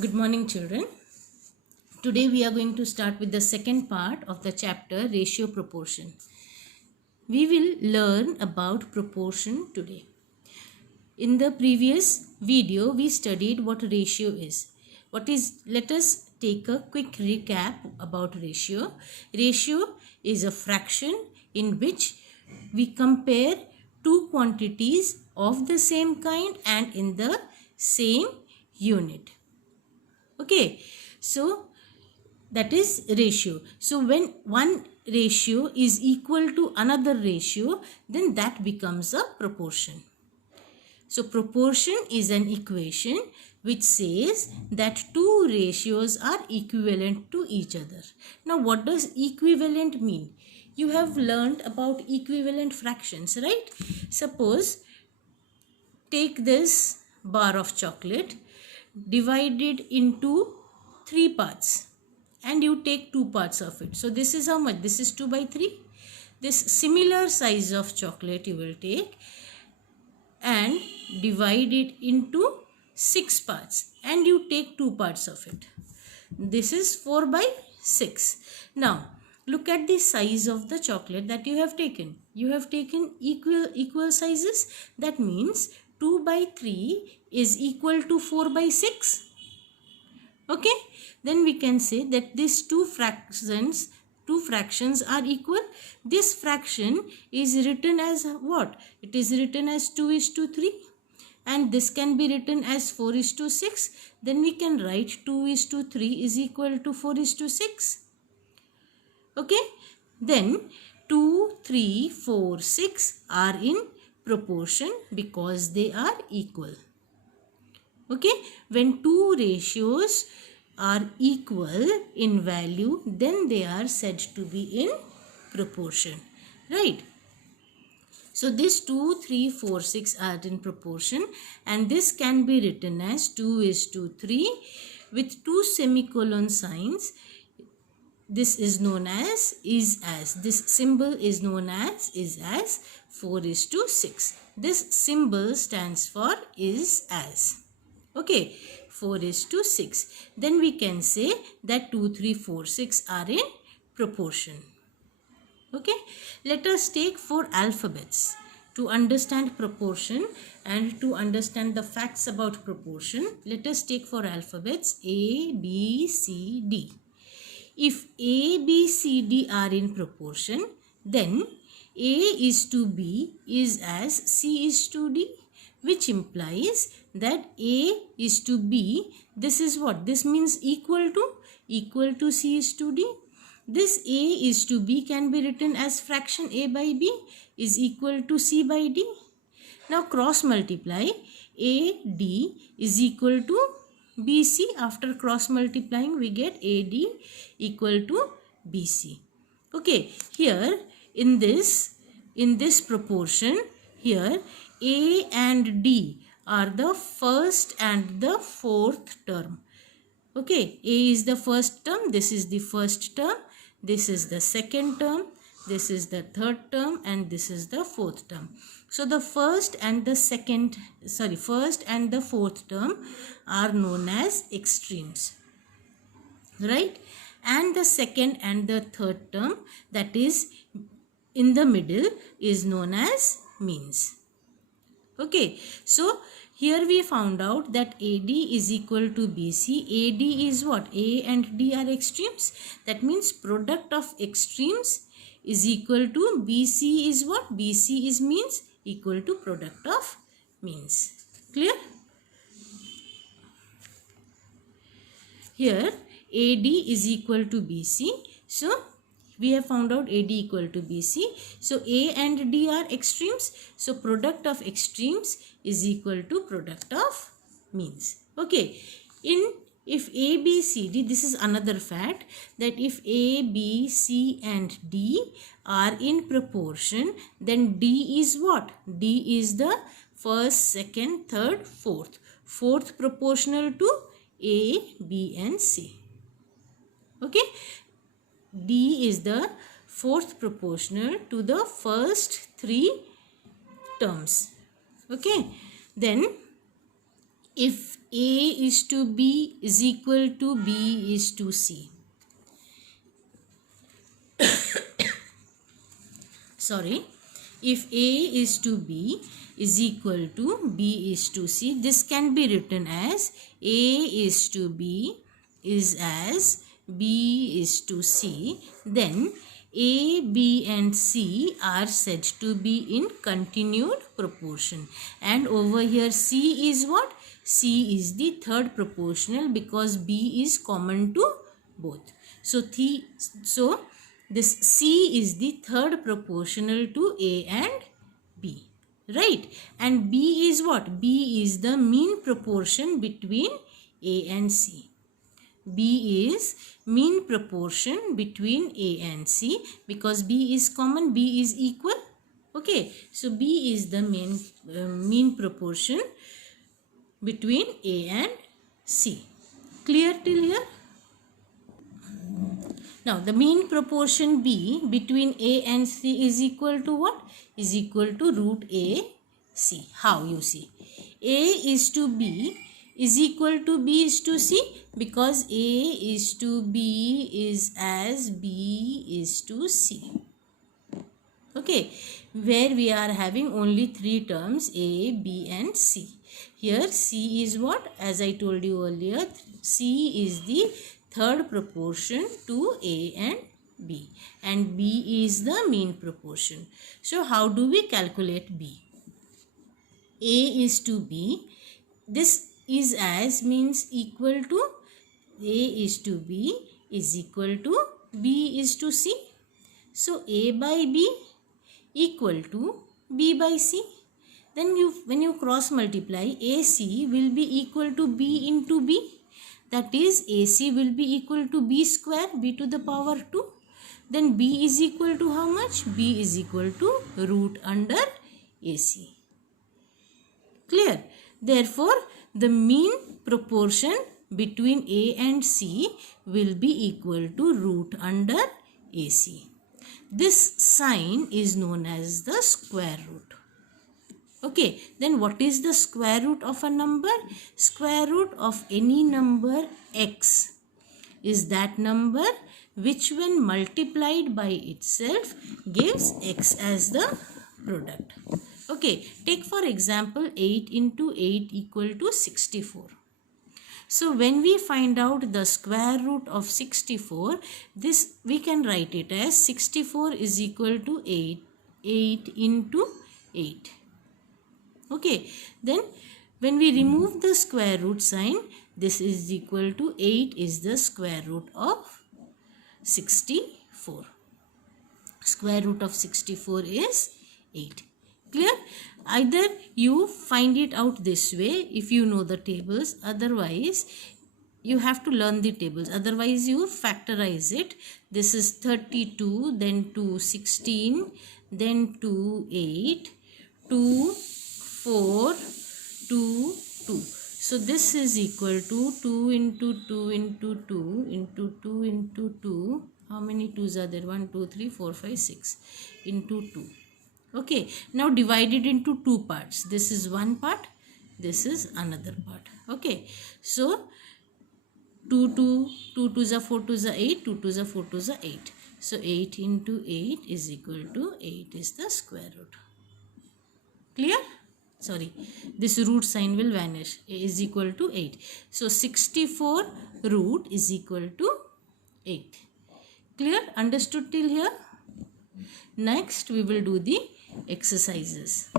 Good morning, children. Today we are going to start with the second part of the chapter Ratio Proportion. We will learn about proportion today. In the previous video, we studied what ratio is. Let us take a quick recap about ratio. Ratio is a fraction in which we compare two quantities of the same kind and in the same unit. Okay, so that is ratio. So when one ratio is equal to another ratio, then that becomes a proportion. So proportion is an equation which says that two ratios are equivalent to each other. Now what does equivalent mean? You have learned about equivalent fractions, right? Suppose take this bar of chocolate, divide it into 3 parts and you take 2 parts of it. So this is how much? This is 2 by 3. This similar size of chocolate you will take and divide it into 6 parts and you take 2 parts of it. This is 4 by 6. Now look at the size of the chocolate that you have taken. You have taken equal sizes. That means 2 by 3 is equal to 4 by 6. Okay, then we can say that these two fractions are equal. This fraction is written as what? It is written as 2:3 and this can be written as 4:6. Then we can write 2:3 is equal to 4:6. Okay, then 2, 3, 4, 6 are in proportion because they are equal. Okay, when two ratios are equal in value, then they are said to be in proportion, right? So this 2, 3, 4, 6 are in proportion and this can be written as 2:3 with two semicolon signs. This is known as is as. This symbol is known as is as. 4:6. This symbol stands for is as. Okay, 4:6. Then we can say that 2, 3, 4, 6 are in proportion. Okay, let us take 4 alphabets to understand proportion and to understand the facts about proportion. Let us take 4 alphabets A, B, C, D. If A, B, C, D are in proportion, then A is to B is as C is to D, which implies that A is to B. This is what? This means equal to C is to D. This A is to B can be written as fraction A by B is equal to C by D. Now cross multiply. AD is equal to BC. After cross multiplying we get AD equal to BC. Okay, here in this proportion, here A and D are the first and the fourth term. Okay, A is the first term, this is the first term, this is the second term, this is the third term and this is the fourth term. So the first and the fourth term are known as extremes, right? And the second and the third term, that is in the middle, is known as means. Okay, so here we found out that AD is equal to BC. AD is what? A and D are extremes. That means product of extremes is equal to BC is what? BC is means equal to product of means. Clear? Here AD is equal to BC. So we have found out AD equal to BC. So A and D are extremes. So product of extremes is equal to product of means. Okay. If A, B, C, D, this is another fact that if A, B, C and D are in proportion, then D is what? D is the first, second, third, fourth. Fourth proportional to A, B and C. Okay. D is the fourth proportional to the first 3 terms. Okay. Then if A is to B is equal to B is to C. Sorry. If A is to B is equal to B is to C, this can be written as A is to B is as B is to C. Then A, B and C are said to be in continued proportion. And over here C is what? C is the third proportional because B is common to both. So this C is the third proportional to A and B, right? And B is what? B is the mean proportion between A and C. B is mean proportion between A and C because B is common, B is equal. Okay, so B is the mean proportion between A and C. Clear till here? Now, the mean proportion B between A and C is equal to what? Is equal to root A C. How you see? A is to B is equal to B is to C because A is to B is as B is to C. Okay, where we are having only three terms A, B and C. Here C is what? As I told you earlier, C is the third proportion to A and B, and B is the mean proportion. So how do we calculate B? A is to B. This is as means equal to A is to B is equal to B is to C. So A by B equal to B by C. Then when you cross multiply, AC will be equal to B into B. That is, AC will be equal to B square, B to the power 2. Then B is equal to how much? B is equal to root under AC. Clear? Therefore, the mean proportion between A and C will be equal to root under AC. This sign is known as the square root. Okay, then what is the square root of a number? Square root of any number x is that number which when multiplied by itself gives x as the product. Okay, take for example 8 into 8 equal to 64. So when we find out the square root of 64, this we can write it as 64 is equal to 8 into 8. Okay, then when we remove the square root sign, this is equal to 8 is the square root of 64. Square root of 64 is 8. Clear? Either you find it out this way if you know the tables, otherwise you have to learn the tables, otherwise you factorize it. This is 32, then 2 16, then 2 8, 2 4, 2 2. So this is equal to 2 into 2 into 2 into 2 into 2. How many 2's are there? 1, 2, 3, 4, 5, 6 into 2. Okay, now divided into two parts. This is one part, this is another part. Okay, so 2 2's are 4 2's are 8, 2 2's are 4 2's are 8. So 8 into 8 is equal to 8 is the square root. Clear? Sorry, this root sign will vanish. A is equal to 8. So 64 root is equal to 8. Clear? Understood till here? Next we will do the exercises.